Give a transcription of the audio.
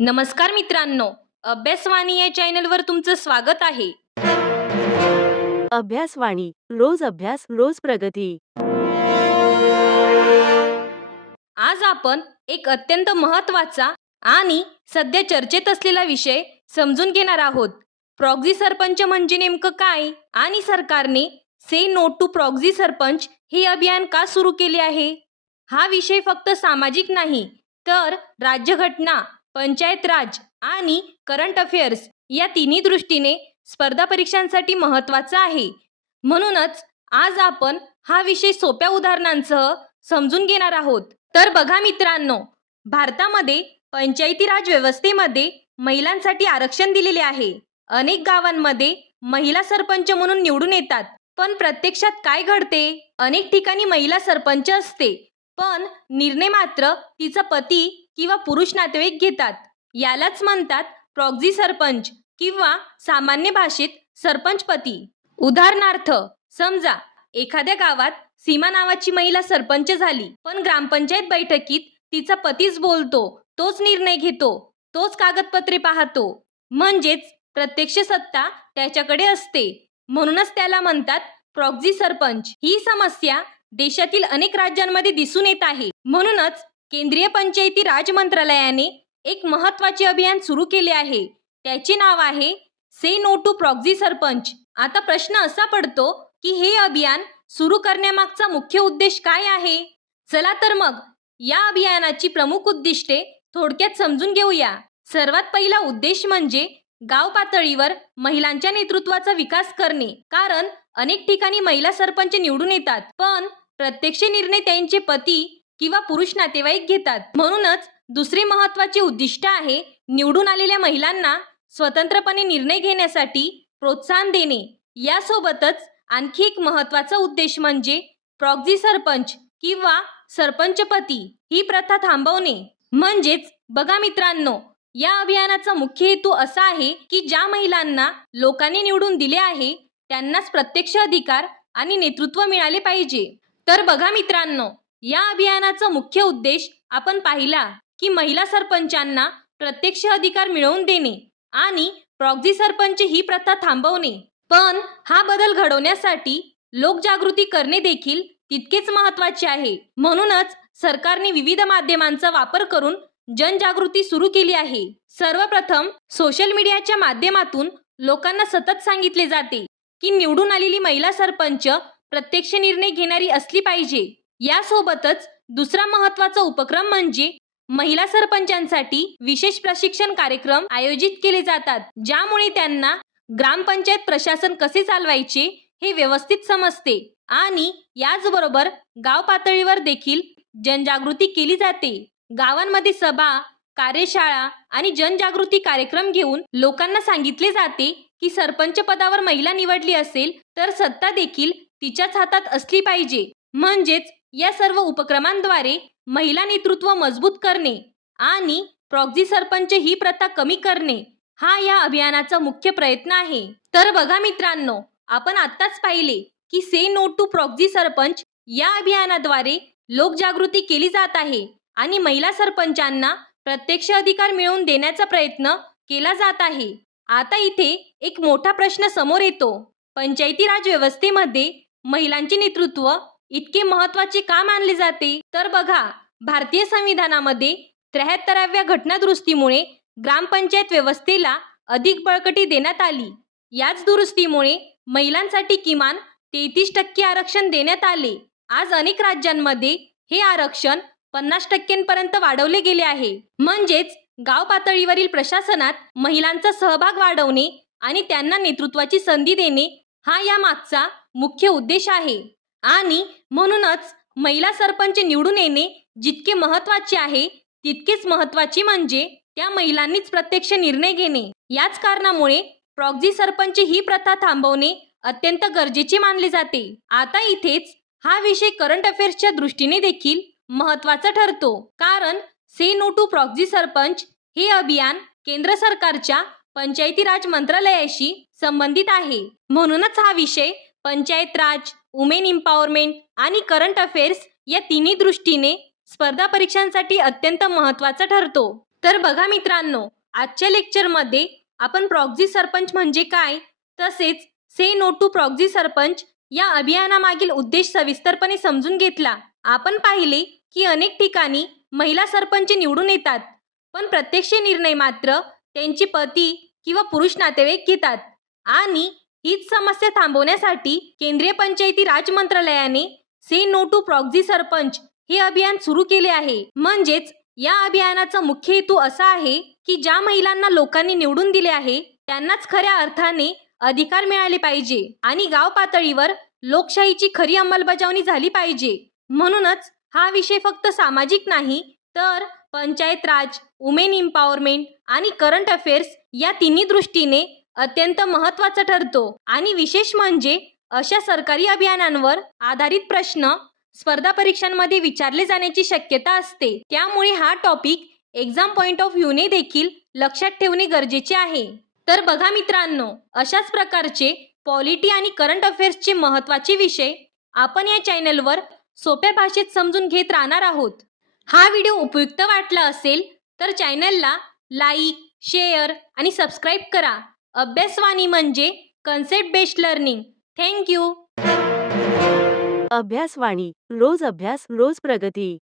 नमस्कार मित्रांनो, अभ्यासवाणी या चॅनलवर तुमचं स्वागत आहे. अभ्यासवाणी रोज अभ्यास रोज प्रगती. आज आपण एक अत्यंत महत्त्वाचा आणि सध्या चर्चेत असलेला विषय समजून घेणार आहोत. प्रॉक्सी सरपंच म्हणजे नेमकं काय आणि सरकारने से नो टू प्रॉक्सी सरपंच हे अभियान का सुरू केले आहे. हा विषय फक्त सामाजिक नाही तर राज्यघटना, पंचायत राज आणि करंट अफेअर्स या तिन्ही दृष्टीने स्पर्धा परीक्षांसाठी महत्त्वाचा आहे. म्हणूनच आज आपण हा विषय सोप्या उदाहरणांसह समजून घेणार आहोत. तर बघा मित्रांनो, भारतामध्ये पंचायती राज व्यवस्थेमध्ये महिलांसाठी आरक्षण दिलेले आहे. अनेक गावांमध्ये महिला सरपंच म्हणून निवडून येतात. पण प्रत्यक्षात काय घडते? अनेक ठिकाणी महिला सरपंच असते, पण निर्णय मात्र तिचा पती किंवा पुरुष नातेवाईक घेतात. यालाच म्हणतात प्रॉक्सी सरपंच किंवा सामान्य भाषेत सरपंचपती. उदाहरणार्थ, समजा एखाद्या गावात सीमा नावाची महिला सरपंच झाली, पण ग्रामपंचायत बैठकीत तिचा पतीच बोलतो, तोच निर्णय घेतो, तोच कागदपत्रे पाहतो. म्हणजेच प्रत्यक्ष सत्ता त्याच्याकडे असते. म्हणूनच त्याला म्हणतात प्रॉक्सी सरपंच. ही समस्या देशातील अनेक राज्यांमध्ये दिसून येत आहे. म्हणूनच केंद्रीय पंचायती राज मंत्रालयाने एक महत्त्वाचे अभियान सुरू केले आहे. त्याचे नाव आहे से नो टू प्रॉक्सी सरपंच. आता प्रश्न असा पडतो की हे अभियान सुरू करण्यामागचा मुख्य उद्देश काय आहे? चला तर मग या अभियानाची प्रमुख उद्दिष्टे थोडक्यात समजून घेऊया. सर्वात पहिला उद्देश म्हणजे गाव पातळीवर महिलांच्या नेतृत्वाचा विकास करणे. कारण अनेक ठिकाणी महिला सरपंच निवडून येतात, पण प्रत्यक्ष निर्णय त्यांचे पती किंवा पुरुष नातेवाईक घेतात. म्हणूनच दुसरे महत्त्वाचे उद्दिष्ट आहे निवडून आलेल्या महिलांना स्वतंत्रपणे निर्णय घेण्यासाठी प्रोत्साहन देणे. यासोबतच आणखी एक महत्त्वाचा उद्देश म्हणजे प्रॉक्सी सरपंच किंवा सरपंचपती ही प्रथा थांबवणे. म्हणजेच बघा मित्रांनो, या अभियानाचा मुख्य हेतू असा आहे की ज्या महिलांना लोकांनी निवडून दिले आहे त्यांनाच प्रत्यक्ष अधिकार आणि नेतृत्व मिळाले पाहिजे. तर बघा मित्रांनो, या अभियानाचा मुख्य उद्देश आपण पाहिला की महिला सरपंचांना प्रत्यक्ष अधिकार मिळवून देणे आणि प्रॉक्सी सरपंच ही प्रथा थांबवणे. पण हा बदल घडवण्यासाठी लोकजागृती करणे देखील तितकेच महत्त्वाचे आहे. म्हणूनच सरकारने विविध माध्यमांचा वापर करून जनजागृती सुरू केली आहे. सर्वप्रथम सोशल मीडियाच्या माध्यमातून लोकांना सतत सांगितले जाते की निवडून आलेली महिला सरपंच प्रत्यक्ष निर्णय घेणारी असली पाहिजे. यासोबतच दुसरा महत्त्वाचा उपक्रम म्हणजे महिला सरपंचांसाठी विशेष प्रशिक्षण कार्यक्रम आयोजित केले जातात, ज्यामुळे त्यांना ग्रामपंचायत प्रशासन कसे चालवायचे हे व्यवस्थित समजते. आणि याचबरोबर गाव पातळीवर देखील जनजागृती केली जाते. गावांमध्ये सभा, कार्यशाळा आणि जनजागृती कार्यक्रम घेऊन लोकांना सांगितले जाते की सरपंच पदावर महिला निवडली असेल तर सत्ता देखील तिच्याच हातात असली पाहिजे. म्हणजेच या सर्व उपक्रमांद्वारे महिला नेतृत्व मजबूत करणे आणि प्रॉक्सी सरपंच ही प्रथा कमी करणे हा या अभियानाचा मुख्य प्रयत्न आहे. तर बघा मित्रांनो, आपण आत्ताच पाहिले की से नो टू प्रॉक्सी सरपंच या अभियानाद्वारे लोकजागृती केली जात आहे आणि महिला सरपंचांना प्रत्यक्ष अधिकार मिळवून देण्याचा प्रयत्न केला जात आहे. आता इथे एक मोठा प्रश्न समोर येतो. पंचायती राज व्यवस्थेमध्ये महिलांचे नेतृत्व इतके महत्त्वाचे का मानले जाते? तर बघा, भारतीय संविधानामध्ये 73व्या घटनादुरुस्तीमुळे ग्रामपंचायत व्यवस्थेला अधिक बळकटी देण्यात आली. याच दुरुस्तीमुळे महिलांसाठी किमान 33% आरक्षण देण्यात आले. आज अनेक राज्यांमध्ये हे आरक्षण 50% वाढवले गेले आहे. म्हणजेच गाव पातळीवरील प्रशासनात महिलांचा सहभाग वाढवणे आणि त्यांना नेतृत्वाची संधी देणे हा या मागचा मुख्य उद्देश आहे. आणि म्हणूनच महिला सरपंच निवडून येणे जितके महत्त्वाचे आहे तितकेच महत्त्वाचे म्हणजे त्या महिलांनीच प्रत्यक्ष निर्णय घेणे. याच कारणामुळे प्रॉक्सी सरपंच ही प्रथा थांबवणे अत्यंत गरजेचे मानले जाते. आता इथेच हा विषय करंट अफेअर्सच्या दृष्टीने देखील महत्त्वाचा ठरतो. कारण से नो टू प्रॉक्सी सरपंच हे अभियान केंद्र सरकारच्या पंचायती राज मंत्रालयाशी संबंधित आहे. म्हणूनच हा विषय पंचायत राज, वुमेन एम्पॉवरमेंट आणि करंट अफेअर्स या तिन्ही दृष्टीने स्पर्धा परीक्षांसाठी अत्यंत महत्त्वाचा ठरतो. तर बघा मित्रांनो, आजच्या लेक्चरमध्ये आपण प्रॉक्सी सरपंच म्हणजे काय, तसेच से नो टू प्रॉक्सी सरपंच या अभियानामागील उद्देश सविस्तरपणे समजून घेतला. आपण पाहिले की अनेक ठिकाणी महिला सरपंच निवडून येतात, पण प्रत्यक्ष निर्णय मात्र त्यांचे पती किंवा पुरुष नातेवाईक घेतात. आणि हीच समस्या थांबवण्यासाठी केंद्रीय पंचायती राज मंत्रालयाने से नो टू प्रॉक्सी सरपंच हे अभियान सुरू केले आहे. म्हणजेच या अभियानाचा मुख्य हेतू असा आहे की ज्या महिलांना लोकांनी निवडून दिले आहे त्यांनाच खऱ्या अर्थाने अधिकार मिळाले पाहिजे आणि गाव पातळीवर लोकशाहीची खरी अंमलबजावणी झाली पाहिजे. म्हणूनच हा विषय फक्त सामाजिक नाही, तर पंचायत राज, वुमेन एम्पॉवरमेंट आणि करंट अफेअर्स या तिन्ही दृष्टीने अत्यंत महत्त्वाचा ठरतो. आणि विशेष म्हणजे अशा सरकारी अभियानांवर आधारित प्रश्न स्पर्धा परीक्षांमध्ये विचारले जाण्याची शक्यता असते. त्यामुळे हा टॉपिक एक्झाम पॉइंट ऑफ व्ह्यूने देखील लक्षात ठेवणे गरजेचे आहे. तर बघा मित्रांनो, अशाच प्रकारचे पॉलिटी आणि करंट अफेअर्सचे महत्त्वाचे विषय आपण या चॅनलवर सोप्या भाषेत समजून घेत राहणार आहोत. हा व्हिडिओ उपयुक्त वाटला असेल तर चॅनलला लाईक, शेअर आणि सबस्क्राईब करा. अभ्यासवाणी म्हणजे कन्सेप्ट बेस्ड लर्निंग. थँक्यू. अभ्यासवाणी रोज अभ्यास रोज प्रगती.